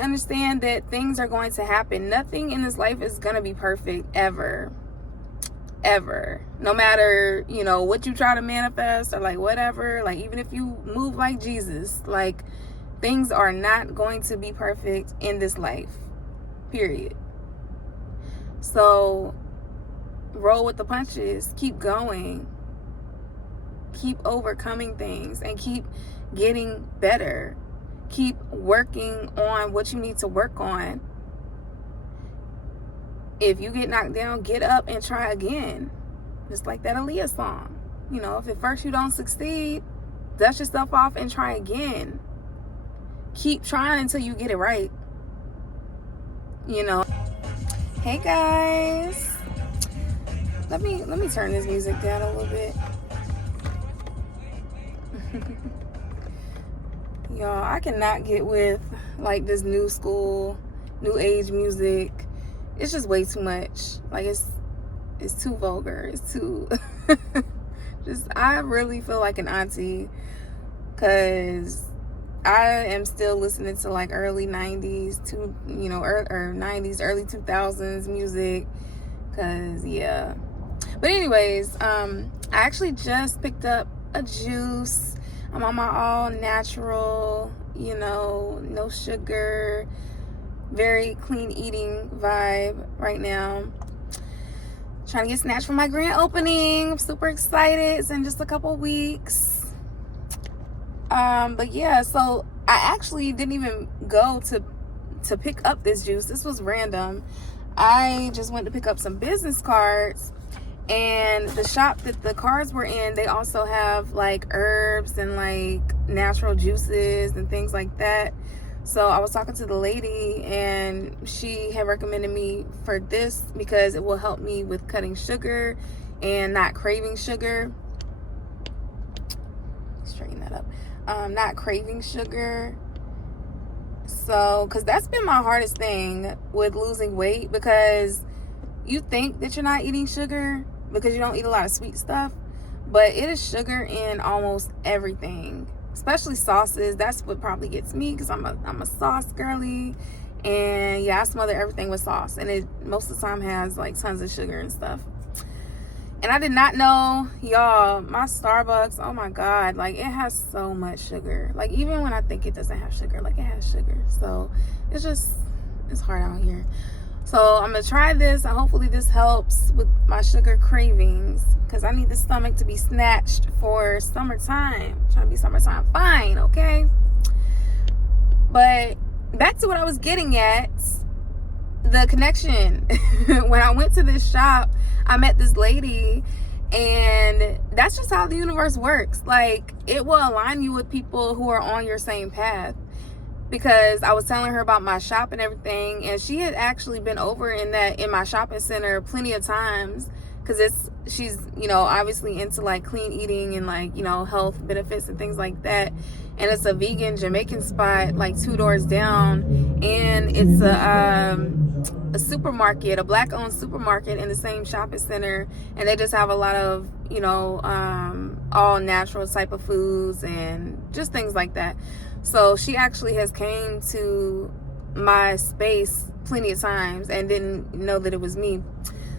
gotta understand that things are going to happen. Nothing in this life is gonna be perfect ever. No matter, you know, what you try to manifest or like whatever, like even if you move like Jesus, like things are not going to be perfect in this life, period. So roll with the punches, keep going, keep overcoming things, and keep getting better. Keep working on what you need to work on. If you get knocked down, get up and try again. Just like that Aaliyah song. You know, if at first you don't succeed, dust yourself off and try again. Keep trying until you get it right. You know. Hey guys. Let me turn this music down a little bit. Y'all, I cannot get with like this new school, new age music. It's just way too much. Like it's too vulgar. It's too just, I really feel like an auntie, because I am still listening to like early 90s to, you know, or 90s, early 2000s music, because yeah. But anyways, I actually just picked up a juice. I'm on my all natural, you know, no sugar, very clean eating vibe right now. Trying to get snatched for my grand opening. I'm super excited. It's in just a couple weeks. But yeah, so I actually didn't even go to pick up this juice. This was random. I just went to pick up some business cards, and the shop that the cards were in, they also have like herbs and like natural juices and things like that. So I was talking to the lady, and she had recommended me for this because it will help me with cutting sugar and not craving sugar. Straighten that up. Not craving sugar. So, because that's been my hardest thing with losing weight, because you think that you're not eating sugar because you don't eat a lot of sweet stuff, but it is sugar in almost everything, especially sauces. That's what probably gets me, because I'm a sauce girly, and yeah, I smother everything with sauce, and it most of the time has like tons of sugar and stuff. And I did not know, y'all, my Starbucks, oh my God, like it has so much sugar. Like even when I think it doesn't have sugar, like it has sugar. So it's hard out here. So I'm gonna try this, and hopefully this helps with my sugar cravings, because I need the stomach to be snatched for summertime. I'm trying to be summertime fine, okay? But back to what I was getting at, the connection. When I went to this shop, I met this lady, and that's just how the universe works. Like it will align you with people who are on your same path. Because I was telling her about my shop and everything, and she had actually been over in my shopping center plenty of times, because she's, you know, obviously into like clean eating and like, you know, health benefits and things like that. And it's a vegan Jamaican spot like 2 doors down, and it's a supermarket, a black owned supermarket in the same shopping center, and they just have a lot of, you know, all natural type of foods and just things like that. So she actually has came to my space plenty of times and didn't know that it was me.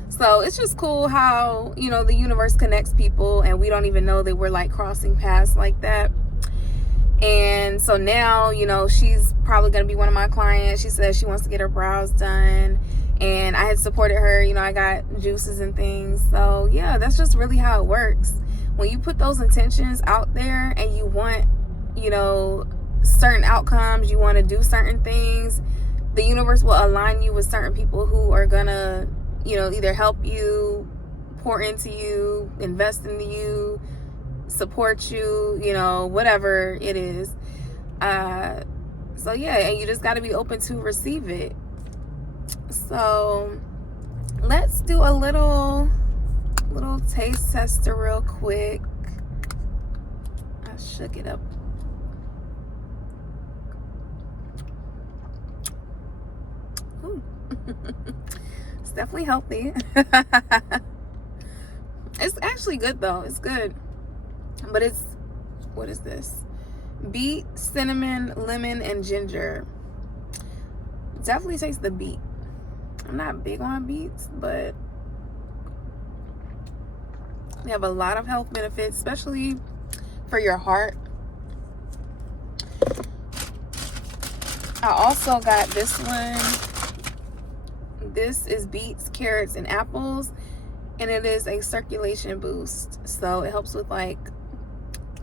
So it's just cool how, you know, the universe connects people, and we don't even know that we're like crossing paths like that. And so now, you know, she's probably going to be one of my clients. She says she wants to get her brows done, and I had supported her. You know, I got juices and things. So yeah, that's just really how it works. When you put those intentions out there and you want, you know, certain outcomes, you want to do certain things, the universe will align you with certain people who are gonna, you know, either help you, pour into you, invest into you, support you, you know, whatever it is. So yeah, and you just got to be open to receive it. So let's do a little taste tester real quick. I shook it up. Ooh. It's definitely healthy. It's actually good though. It's good. But it's, what is this? Beet, cinnamon, lemon, and ginger. definitely taste the beet. I'm not big on beets, but they have a lot of health benefits, especially for your heart. I also got this one. This is beets, carrots, and apples, and it is a circulation boost. So it helps with like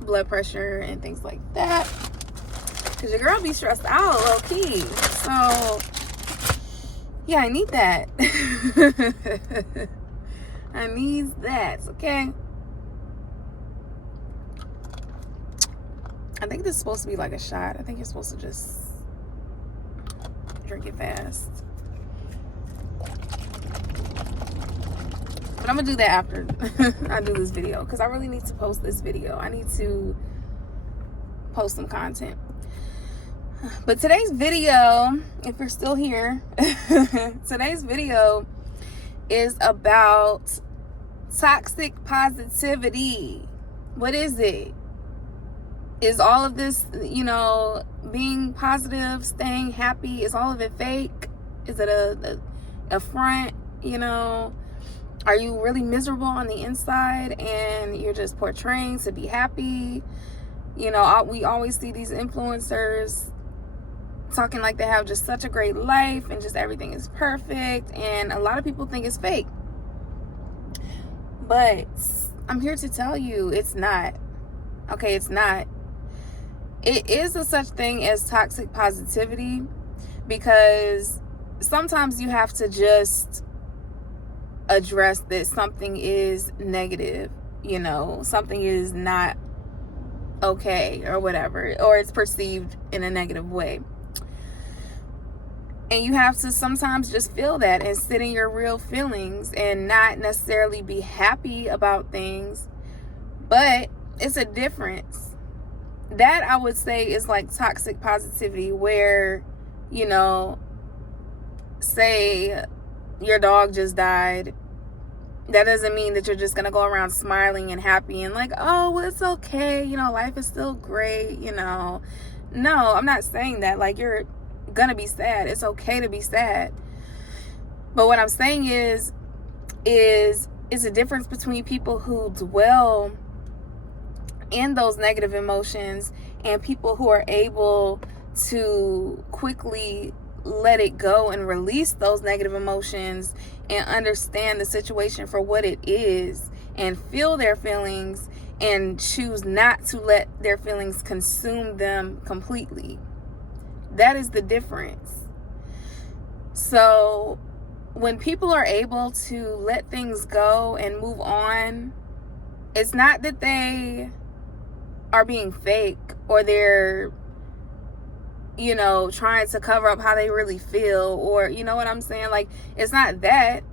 blood pressure and things like that. Cause your girl be stressed out low key. So yeah, I need that. I need that, okay? I think this is supposed to be like a shot. I think you're supposed to just drink it fast. But I'm gonna do that after I do this video, because I really need to post this video. I need to post some content. But today's video, if you're still here, today's video is about toxic positivity. What is it? Is all of this, you know, being positive, staying happy, is all of it fake? Is it a front, you know? Are you really miserable on the inside and you're just portraying to be happy? You know, we always see these influencers talking like they have just such a great life and just everything is perfect, and a lot of people think it's fake. But I'm here to tell you it's not. Okay, it's not. It is a such thing as toxic positivity, because sometimes you have to just address that something is negative, you know, something is not okay or whatever, or it's perceived in a negative way. And you have to sometimes just feel that and sit in your real feelings and not necessarily be happy about things. But it's a difference. That, I would say, is like toxic positivity, where, you know, say your dog just died. That doesn't mean that you're just going to go around smiling and happy and like, oh, well, it's okay. You know, life is still great, you know. No, I'm not saying that. Like, you're gonna be sad. It's okay to be sad. But what I'm saying is a difference between people who dwell in those negative emotions and people who are able to quickly let it go and release those negative emotions and understand the situation for what it is and feel their feelings and choose not to let their feelings consume them completely. That is the difference. So when people are able to let things go and move on, it's not that they are being fake or they're, you know, trying to cover up how they really feel, or, you know what I'm saying? Like, it's not that.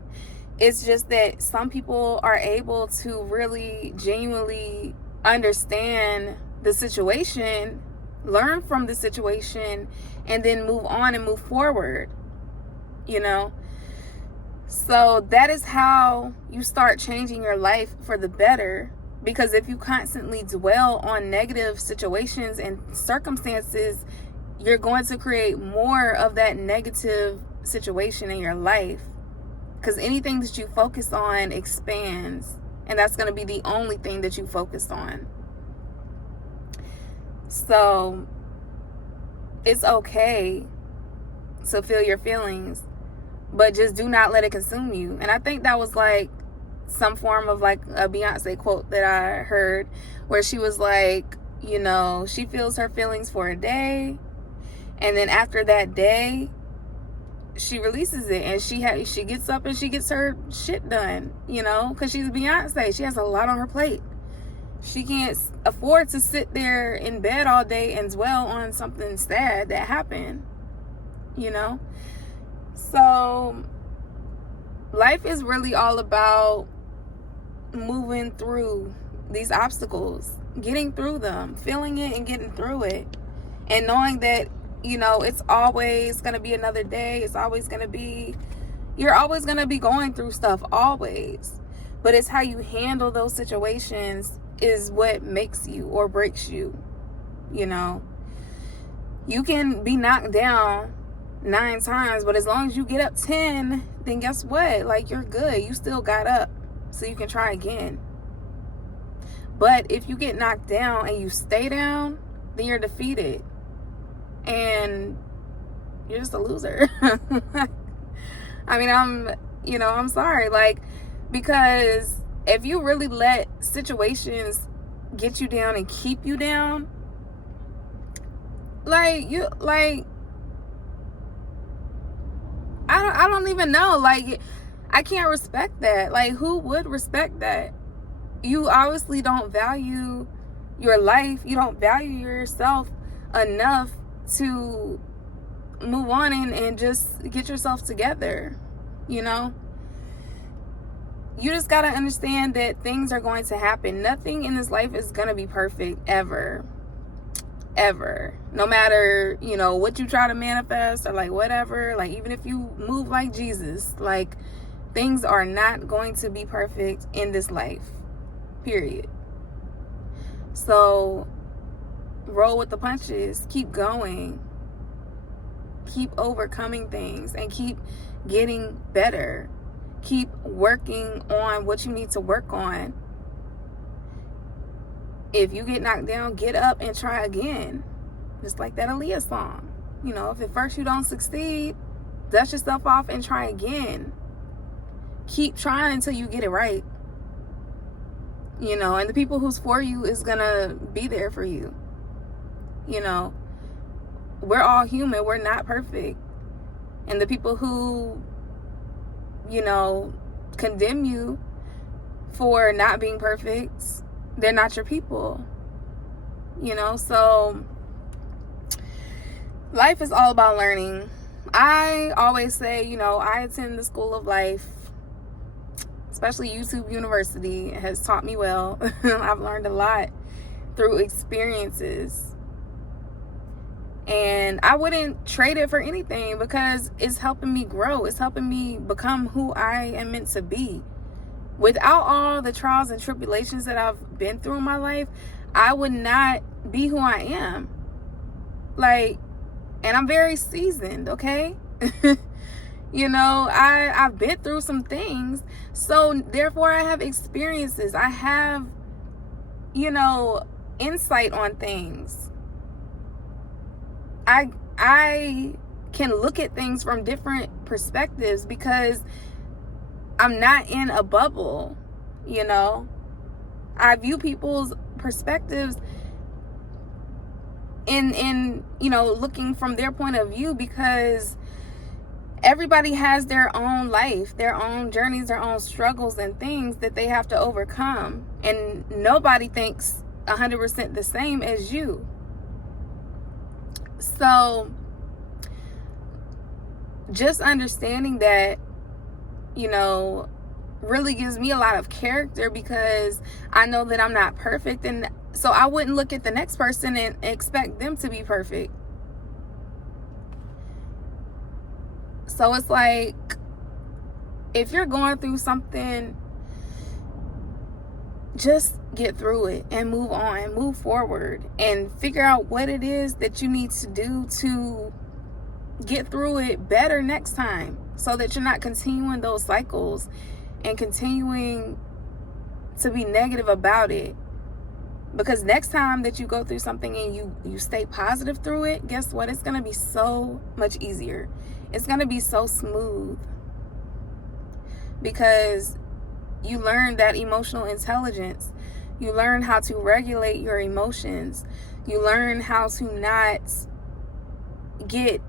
It's just that some people are able to really genuinely understand the situation, learn from the situation, and then move on and move forward, you know? So that is how you start changing your life for the better. Because if you constantly dwell on negative situations and circumstances, you're going to create more of that negative situation in your life. Because anything that you focus on expands, and that's going to be the only thing that you focus on. So it's okay to feel your feelings, but just do not let it consume you. And I think that was like some form of like a Beyonce quote that I heard, where she was like, you know, she feels her feelings for a day, and then after that day she releases it, and she gets up and she gets her shit done, you know, because she's Beyonce. She has a lot on her plate. She can't afford to sit there in bed all day and dwell on something sad that happened, you know. So life is really all about moving through these obstacles, getting through them, feeling it and getting through it, and knowing that, you know, it's always going to be another day. It's always going to be, you're always going to be going through stuff, always. But it's how you handle those situations is what makes you or breaks you, you know. You can be knocked down 9 times, but as long as you get up 10, then guess what? Like, you're good. You still got up, so you can try again. But if you get knocked down and you stay down, then you're defeated. And you're just a loser. I mean, I'm sorry. Like, because if you really let situations get you down and keep you down, I don't even know. Like, I can't respect that. Like, who would respect that? You obviously don't value your life. You don't value yourself enough to move on and just get yourself together. You just got to understand that things are going to happen. Nothing in this life is going to be perfect ever. No matter, what you try to manifest or like whatever, like even if you move like Jesus, like things are not going to be perfect in this life, period. So roll with the punches, keep going, keep overcoming things, and keep getting better. Keep working on what you need to work on. If you get knocked down, get up and try again. Just like that Aaliyah song. If at first you don't succeed, dust yourself off and try again. Keep trying until you get it right. And the people who's for you is gonna be there for you. We're all human. We're not perfect. And the people who, condemn you for not being perfect, they're not your people. So life is all about learning. I always say, I attend the school of life, especially YouTube University. It has taught me well. I've learned a lot through experiences. And I wouldn't trade it for anything because it's helping me grow. It's helping me become who I am meant to be. Without all the trials and tribulations that I've been through in my life, I would not be who I am. And I'm very seasoned, okay? I've been through some things. So therefore I have experiences. I have, insight on things. I can look at things from different perspectives because I'm not in a bubble. I view people's perspectives in looking from their point of view, because everybody has their own life, their own journeys, their own struggles and things that they have to overcome, and nobody thinks 100% the same as you. So just understanding that, really gives me a lot of character, because I know that I'm not perfect, and so I wouldn't look at the next person and expect them to be perfect. So it's like, if you're going through something, just get through it and move on, move forward, and figure out what it is that you need to do to get through it better next time, so that you're not continuing those cycles and continuing to be negative about it. Because next time that you go through something and you stay positive through it, guess what? It's going to be so much easier. It's going to be so smooth, because you learn that emotional intelligence. You learn how to regulate your emotions. You learn how to not get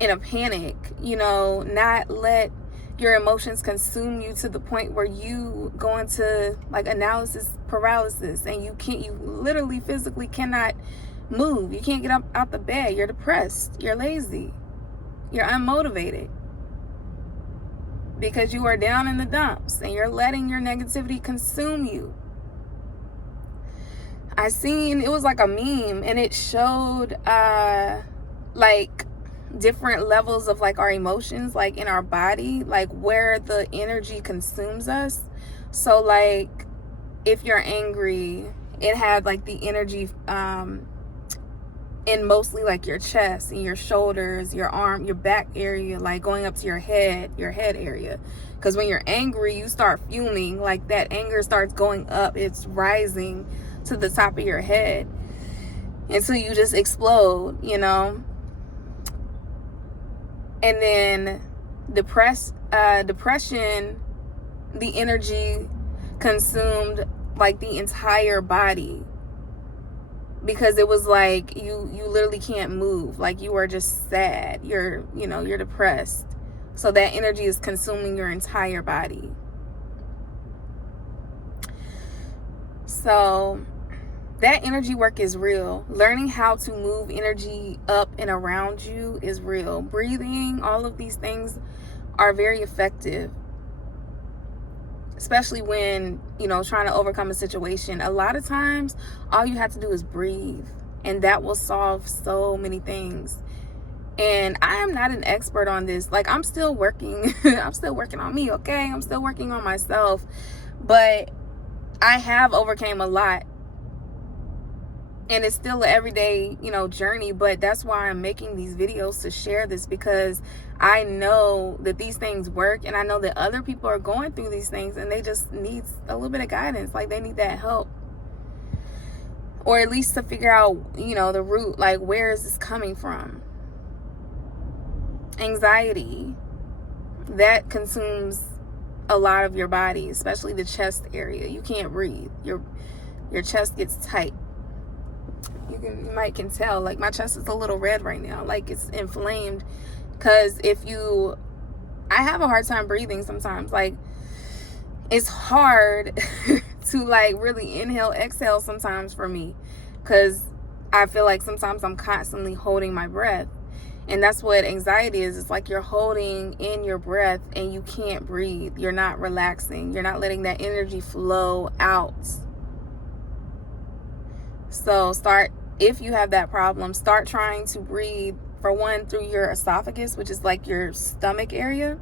in a panic, not let your emotions consume you to the point where you go into like analysis paralysis, and you literally physically cannot move. You can't get up out the bed. You're depressed. You're lazy. You're unmotivated, because you are down in the dumps and you're letting your negativity consume you. It was like a meme, and it showed like different levels of like our emotions, like in our body, like where the energy consumes us. So like if you're angry, it had like the energy in mostly like your chest and your shoulders, your arm, your back area, like going up to your head area. Because when you're angry, you start fuming, like that anger starts going up, it's rising to the top of your head until you just explode, you know. And then depression, the energy consumed like the entire body, because it was like you literally can't move, like you are just sad, you're depressed, so that energy is consuming your entire body. So that energy work is real. Learning how to move energy up and around you is real. Breathing, all of these things are very effective, especially when, trying to overcome a situation. A lot of times, all you have to do is breathe, and that will solve so many things. And I am not an expert on this. Like, I'm still working. I'm still working on me, okay? I'm still working on myself. But I have overcame a lot. And it's still an everyday, journey. But that's why I'm making these videos, to share this, because I know that these things work, and I know that other people are going through these things, and they just need a little bit of guidance. Like, they need that help, or at least to figure out, the root, like, where is this coming from? Anxiety, that consumes a lot of your body, especially the chest area. You can't breathe. Your chest gets tight. You might can tell, like, my chest is a little red right now, like it's inflamed, because I have a hard time breathing sometimes. Like, it's hard to like really inhale, exhale sometimes for me, because I feel like sometimes I'm constantly holding my breath. And that's what anxiety is. It's like you're holding in your breath and you can't breathe. You're not relaxing. You're not letting that energy flow out. So if you have that problem, start trying to breathe, for one, through your esophagus, which is like your stomach area.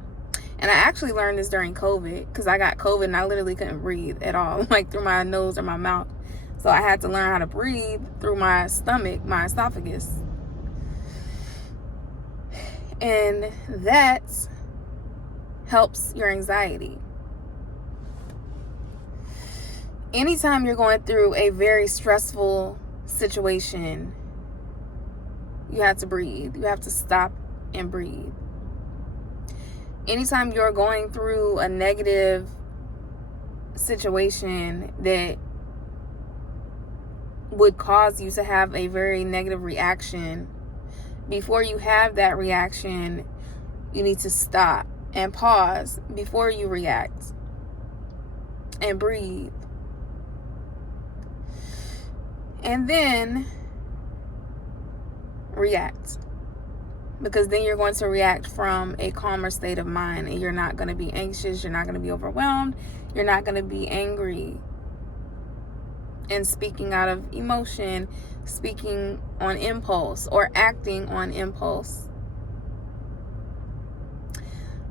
And I actually learned this during COVID, because I got COVID and I literally couldn't breathe at all, like through my nose or my mouth. So I had to learn how to breathe through my stomach, my esophagus. And that helps your anxiety. Anytime you're going through a very stressful situation, you have to breathe. You have to stop and breathe. Anytime you're going through a negative situation that would cause you to have a very negative reaction, before you have that reaction, you need to stop and pause before you react and breathe. And then react. Because then you're going to react from a calmer state of mind, and you're not going to be anxious, you're not going to be overwhelmed, you're not going to be angry and speaking out of emotion, speaking on impulse, or acting on impulse.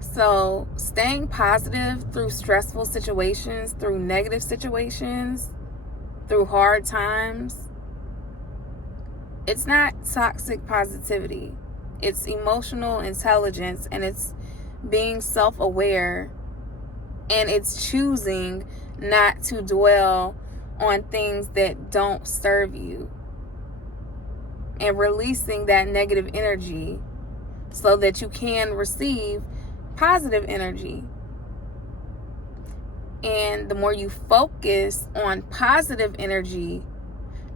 So staying positive through stressful situations, through negative situations, through hard times, it's not toxic positivity. It's emotional intelligence, and it's being self-aware, and it's choosing not to dwell on things that don't serve you, and releasing that negative energy so that you can receive positive energy. And the more you focus on positive energy,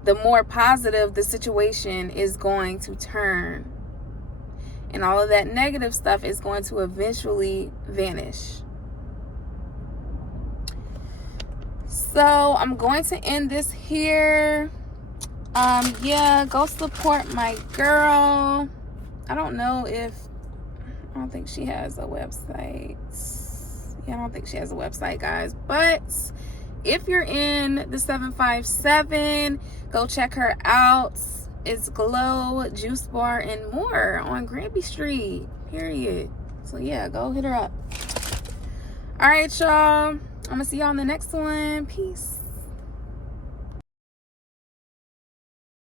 the more positive the situation is going to turn. And all of that negative stuff is going to eventually vanish. So I'm going to end this here. Go support my girl. I don't think she has a website. I don't think she has a website, guys. But if you're in the 757, go check her out. It's Glow Juice Bar and More on Granby Street, period. So yeah, go hit her up. All right, y'all. I'm gonna see y'all in the next one. Peace.